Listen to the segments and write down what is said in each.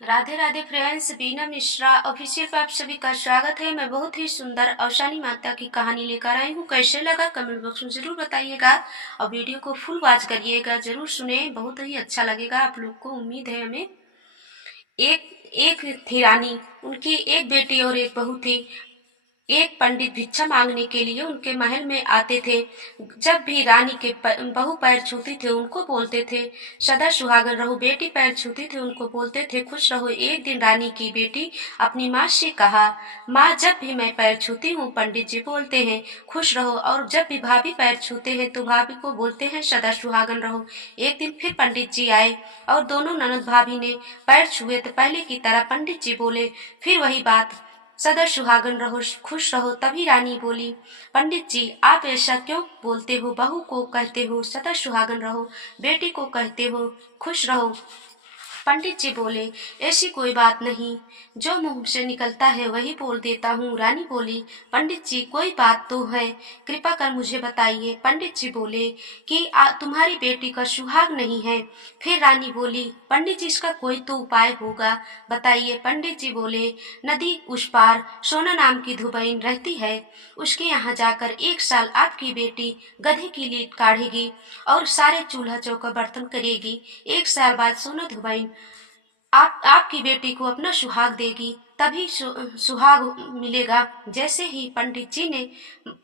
Radhe Radhe friends, बीना Mishra official पे आप सभी का स्वागत है। मैं बहुत ही सुंदर अवसानी माता की कहानी लेकर आई हूँ। कैसे लगा कमेंट बॉक्स में जरूर बताइएगा और वीडियो को फुल वॉच करिएगा, जरूर सुने, बहुत ही अच्छा लगेगा आप लोग को। उम्मीद है हमें। एक एक थी रानी, उनकी एक बेटी और एक बहू थी। एक पंडित भिक्षा मांगने के लिए उनके महल में आते थे। जब भी रानी के बहू पैर छूती थे उनको बोलते थे सदा सुहागन रहो। बेटी पैर छूती थी उनको बोलते थे खुश रहो। एक दिन रानी की बेटी अपनी माँ से कहा, माँ जब भी मैं पैर छूती हूँ पंडित जी बोलते हैं खुश रहो, और जब भी भाभी पैर छूते हैं तो भाभी को बोलते हैं सदा सुहागन रहो। एक दिन फिर पंडित जी आए और दोनों ननद भाभी ने पैर छुए तो पहले की तरह पंडित जी बोले फिर वही बात, सदा सुहागन रहो खुश रहो। तभी रानी बोली, पंडित जी आप ऐसा क्यों बोलते हो? बहू को कहते हो सदा सुहागन रहो, बेटी को कहते हो खुश रहो। पंडित जी बोले, ऐसी कोई बात नहीं, जो मुंह से निकलता है वही बोल देता हूँ। रानी बोली, पंडित जी कोई बात तो है, कृपा कर मुझे बताइए। पंडित जी बोले कि तुम्हारी बेटी का सुहाग नहीं है। फिर रानी बोली, पंडित जी इसका कोई तो उपाय होगा, बताइए। पंडित जी बोले, नदी उस पार सोना नाम की धुबैन रहती है, उसके यहाँ जाकर 1 साल आपकी बेटी गधे की लीट काढ़ेगी और सारे चूल्हा चौका बर्तन करेगी। 1 साल बाद सोना धुबैन आपकी बेटी को अपना सुहाग देगी, तभी सुहाग मिलेगा। जैसे ही पंडित जी ने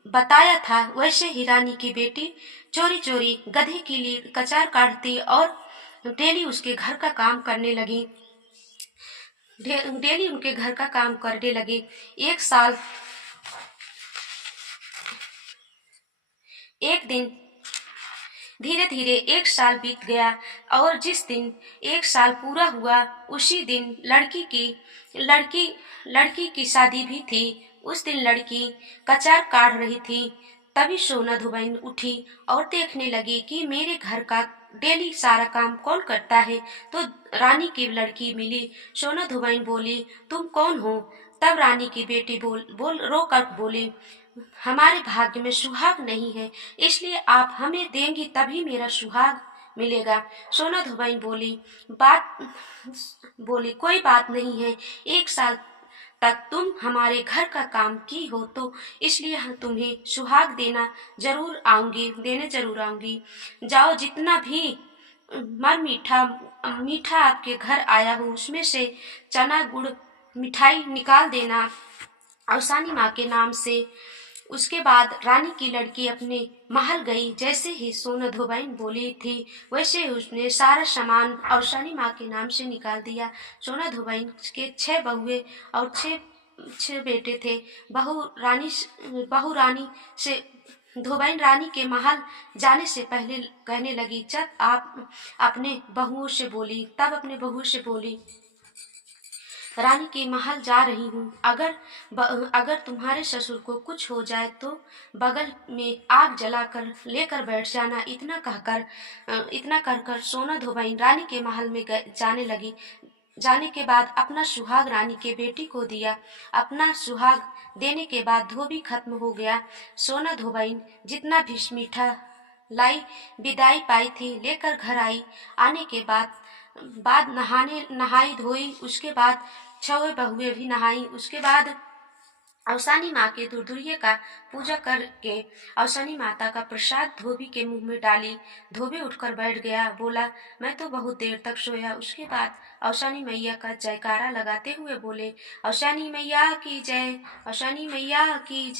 बताया था वैसे ही रानी की बेटी चोरी चोरी गधे की लीट कचार काटती और डेली उसके घर का काम करने लगी। डेली उनके घर का काम करने लगे। 1 साल, एक दिन, धीरे धीरे 1 साल बीत गया और जिस दिन 1 साल पूरा हुआ उसी दिन लड़की लड़की की शादी भी थी। उस दिन लड़की कचार काट रही थी। तभी सोना धुबैन उठी और देखने लगी कि मेरे घर का डेली सारा काम कौन करता है। तो रानी की लड़की मिली। सोना धुबैन बोली, तुम कौन हो? तब रानी की बेटी बोल रो कर बोली, हमारे भाग्य में सुहाग नहीं है, इसलिए आप हमें देंगी तभी मेरा सुहाग मिलेगा। सोना धुबैन बोली कोई बात नहीं है, 1 साल तक तुम हमारे घर का काम की हो तो इसलिए हम तुम्हें सुहाग देने जरूर आऊंगी। जाओ, जितना भी मर मीठा मीठा आपके घर आया हो उसमें से चना गुड़ मिठाई निकाल देना अवसानी माँ के नाम से। उसके बाद रानी की लड़की अपने महल गई। जैसे ही सोना धुबैन बोली थी वैसे ही उसने सारा सामान अवसानी माँ के नाम से निकाल दिया। सोना धुबैन के 6 बहुएं और 6 बेटे थे। बहू रानी से धुबैन रानी के महल जाने से पहले कहने लगी, जब आप अपने बहुओं से बोली तब अपने बहुओं से बोली, रानी के महल जा रही हूँ, अगर तुम्हारे ससुर को कुछ हो जाए तो बगल में आग जलाकर लेकर बैठ जाना। इतना कहकर सोना धुबैन रानी के महल में जाने लगी। जाने के बाद अपना सुहाग रानी के बेटी को दिया। अपना सुहाग देने के बाद धोबी खत्म हो गया। सोना धुबैन जितना भी मीठा लाई विदाई पाई थी लेकर घर आई। आने के बाद नहाई धोई। उसके बाद 6 बहुएं भी नहाई। उसके बाद अवसानी माँ के दुर्दुरिये का पूजा करके अवसानी माता का प्रसाद धोबी के मुंह में डाली। धोबी उठकर बैठ गया, बोला मैं तो बहुत देर तक सोया। उसके बाद अवसानी मैया का जयकारा लगाते हुए बोले, अवसानी मैया की जय, अवसानी मैया की जय।